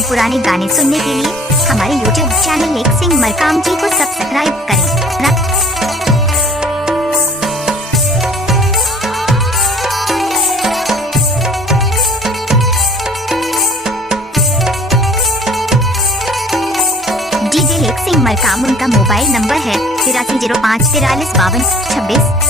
एवं पुराने गाने सुनने के लिए हमारे YouTube चैनल एक सिंह मरकाम जी को सब्सक्राइब करें। डीजे एक सिंह मरकाम, उनका मोबाइल नंबर है 8305 43 52 26।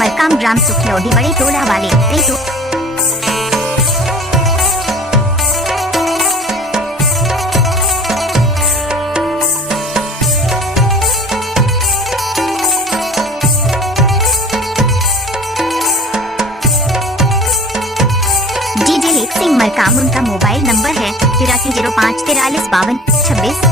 मरकाम ग्राम सुखलौडी बड़े टोला वाले डीजे एक सिंह मरकाम, उनका मोबाइल नंबर है 8305 43 52 26।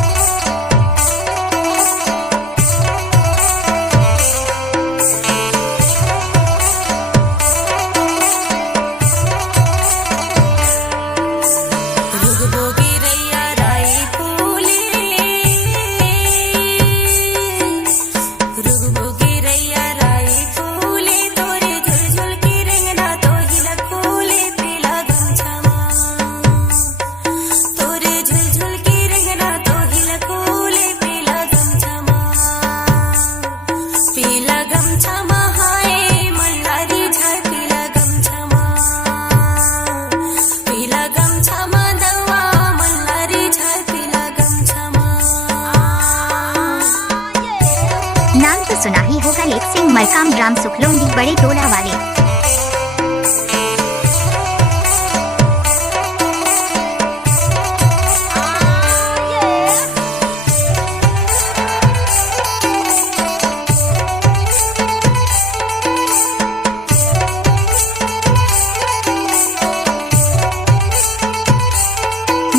नाम तो सुना ही होगा एक सिंह मरकाम ग्राम सुखलौडी बड़े टोला वाले।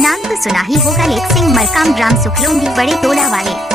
नाम तो सुना ही होगा एक सिंह मरकाम ग्राम सुखलौडी बड़े टोला वाले।